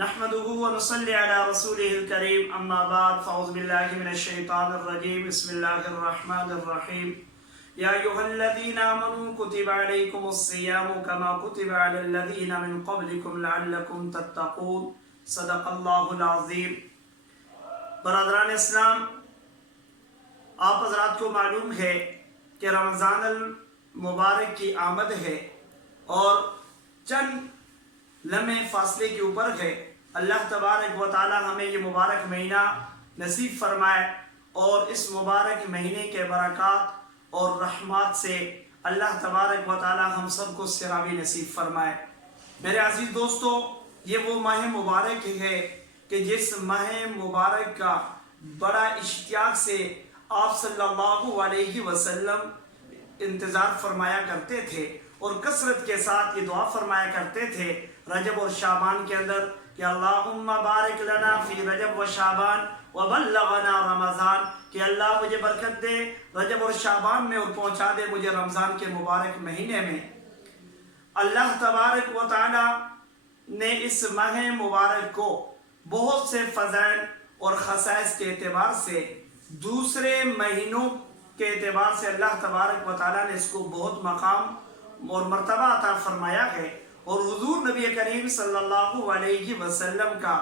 نحمده ونصلي على رسوله الكريم اما بعد فاعوذ بالله من الشيطان الرجيم بسم الله الرحمن الرحيم يا ايها الذين امنوا كتب عليكم الصيام كما كتب على الذين من قبلكم لعلكم تتقون صدق الله العظيم۔ برادران اسلام، آپ حضرات کو معلوم ہے کہ رمضان المبارک کی آمد ہے اور چند لمحے فاصلے کے اوپر ہے۔ اللہ تبارک و تعالی ہمیں یہ مبارک مہینہ نصیب فرمائے اور اس مبارک مہینے کے برکات اور رحمات سے اللہ تبارک و تعالی ہم سب کو سرابی نصیب فرمائے۔ میرے عزیز دوستو، یہ وہ ماہ مبارک ہے کہ جس ماہ مبارک کا بڑا اشتیاق سے آپ صلی اللہ علیہ وسلم انتظار فرمایا کرتے تھے اور کثرت کے ساتھ یہ دعا فرمایا کرتے تھے رجب اور شعبان کے اندر کہ اللہم بارک لنا فی رجب و شعبان وبلغنا رمضان، کہ اللہ مجھے برکت دے رجب اور شعبان میں اور پہنچا دے مجھے رمضان کے مبارک مہینے میں۔ اللہ تبارک و تعالی نے اس ماہ مبارک کو بہت سے فضائل اور خصائص کے اعتبار سے، دوسرے مہینوں کے اعتبار سے اللہ تبارک و تعالی نے اس کو بہت مقام اور مرتبہ عطا فرمایا ہے۔ اور حضور نبی کریم صلی اللہ علیہ وسلم کا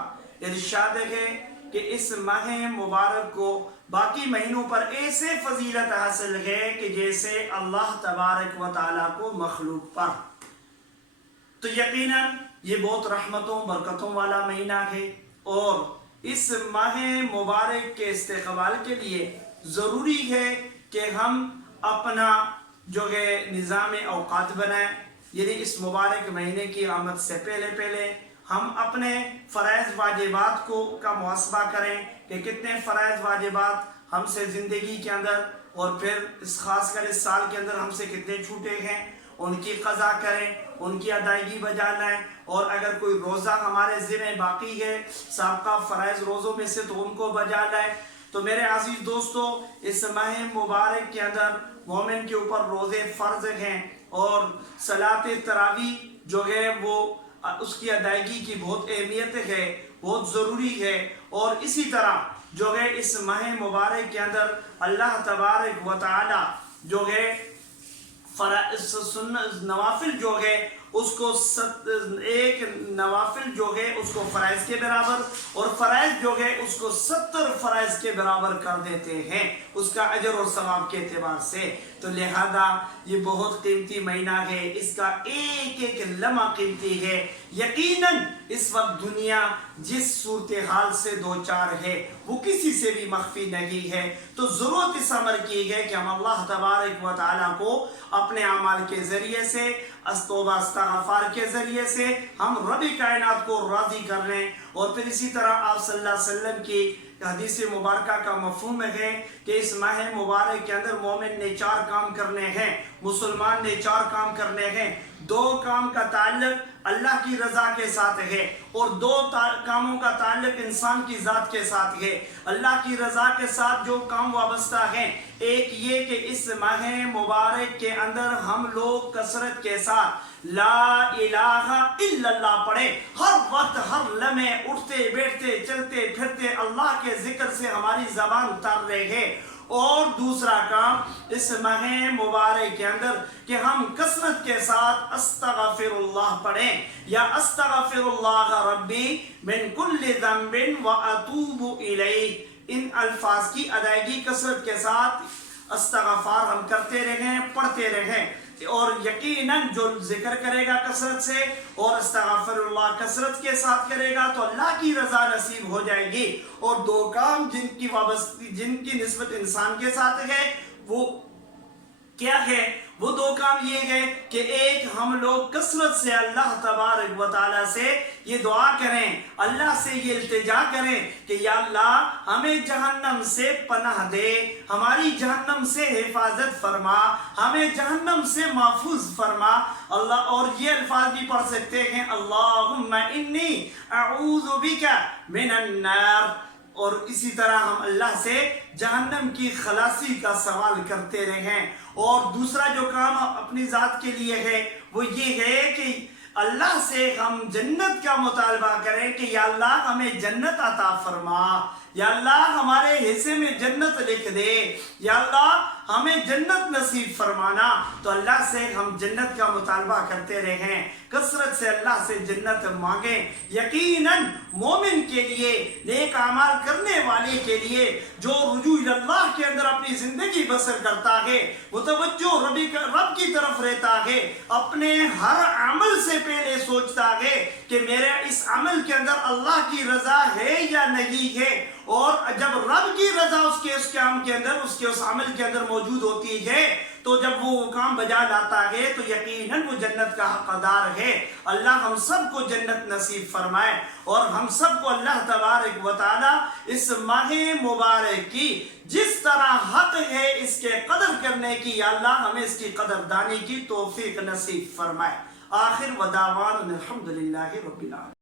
ارشاد ہے کہ اس ماہ مبارک کو باقی مہینوں پر ایسے فضیلت حاصل ہے کہ جیسے اللہ تبارک و تعالی کو مخلوق پر۔ تو یقیناً یہ بہت رحمتوں برکتوں والا مہینہ ہے اور اس ماہ مبارک کے استقبال کے لیے ضروری ہے کہ ہم اپنا جو ہے نظام اوقات بنائیں، یعنی اس مبارک مہینے کی آمد سے پہلے ہم اپنے فرائض واجبات کا محاسبہ کریں کہ کتنے فرائض واجبات ہم سے زندگی کے اندر اور پھر خاص کر اس سال کے اندر ہم سے کتنے چھوٹے ہیں، ان کی قضا کریں، ان کی ادائیگی بجا لائیں، اور اگر کوئی روزہ ہمارے ذمہ باقی ہے سابقہ فرائض روزوں میں سے تو ان کو بجا لائیں۔ تو میرے عزیز دوستو، اس ماہ مبارک کے اندر مومن کے اوپر روزے فرض ہیں اور صلاۃ تراویح جو ہے وہ اس کی ادائیگی کی بہت اہمیت ہے، بہت ضروری ہے۔ اور اسی طرح جو ہے اس ماہ مبارک کے اندر اللہ تبارک و تعالی جو ہے نوافل جو ہے اس کو ایک نوافل جو ہے اس کو فرائض کے برابر اور فرائض جو ہے اس کو 70 فرائض کے برابر کر دیتے ہیں اس کا اجر اور ثواب کے اعتبار سے۔ تو لہذا یہ بہت قیمتی مہینہ ہے، اس کا ایک ایک لمحہ قیمتی ہے۔ یقیناً اس وقت دنیا جس صورتحال سے دوچار ہے وہ کسی سے بھی مخفی نہیں ہے، تو ضرورت اس عمل کی ہے کہ ہم اللہ تبارک و تعالیٰ کو اپنے اعمال کے ذریعے سے، توبہ استغفار کے ذریعے سے ہم رب کائنات کو راضی کر لیں۔ اور پھر اسی طرح آپ صلی اللہ علیہ وسلم کی حدیث مبارکہ کا مفہوم ہے کہ اس ماہ مبارک کے اندر مومن نے 4 کام کرنے ہیں، مسلمان نے 4 کام کرنے ہیں۔ 2 کام کا تعلق اللہ کی رضا کے ساتھ ہے اور 2 کاموں کا تعلق انسان کی ذات کے ساتھ ہے۔ اللہ کی رضا کے ساتھ جو کام وابستہ ہیں، ایک یہ کہ اس ماہ مبارک کے اندر ہم لوگ کثرت کے ساتھ لا الہ الا اللہ پڑھیں، ہر وقت ہر لمحے اٹھتے بیٹھتے چلتے پھرتے اللہ کے ذکر سے ہماری زبان تر رہے۔ اور دوسرا کام اس ماہ مبارک کے اندر کہ ہم کثرت کے ساتھ استغفر اللہ پڑھیں، یا استغفر اللہ ربی من کل ذنب واتوب الیہ۔ ان الفاظ کی ادائیگی کثرت کے ساتھ استغفار ہم کرتے رہیں، پڑھتے رہیں، اور یقیناً جو ذکر کرے گا کثرت سے اور استغفر اللہ کثرت کے ساتھ کرے گا تو اللہ کی رضا نصیب ہو جائے گی۔ اور 2 کام جن کی نسبت انسان کے ساتھ ہے وہ کیا ہے؟ وہ 2 کام یہ ہے کہ ایک ہم لوگ کثرت سے اللہ تبارک و تعالیٰ سے یہ دعا کریں، اللہ سے یہ التجا کریں کہ یا اللہ ہمیں جہنم سے پناہ دے، ہماری جہنم سے حفاظت فرما، ہمیں جہنم سے محفوظ فرما اللہ۔ اور یہ الفاظ بھی پڑھ سکتے ہیں اللہم انی اعوذ بک من النار، اور اسی طرح ہم اللہ سے جہنم کی خلاصی کا سوال کرتے رہیں۔ اور دوسرا جو کام اپنی ذات کے لیے ہے وہ یہ ہے کہ اللہ سے ہم جنت کا مطالبہ کریں کہ یا اللہ ہمیں جنت عطا فرما، یا اللہ ہمارے حصے میں جنت لکھ دے، یا اللہ ہمیں جنت نصیب فرمانا۔ تو اللہ سے ہم جنت کا مطالبہ کرتے رہیں، کثرت سے اللہ سے جنت مانگیں۔ یقیناً مومن کے لیے، نیک اعمال کرنے والے کے لیے جو رجوع اللہ کے اندر اپنی زندگی بسر کرتا ہے، متوجہ رب کی طرف رہتا ہے، اپنے ہر عمل سے پہلے سوچتا ہے کہ میرے اس عمل کے اندر اللہ کی رضا ہے یا نہیں ہے، اور جب رب کی رضا اس کام کے اندر، اس عمل کے اندر موجود ہوتی ہے، تو جب وہ کام بجا لاتا ہے تو یقیناً وہ جنت کا حقدار ہے۔ اللہ ہم سب کو جنت نصیب فرمائے، اور ہم سب کو اللہ تبارک و تعالی اس ماہ مبارک کی جس طرح حق ہے اس کے قدر کرنے کی، یا اللہ ہمیں اس کی قدردانی کی توفیق نصیب فرمائے۔ آخر وداعان الحمدللہ رب العالمین۔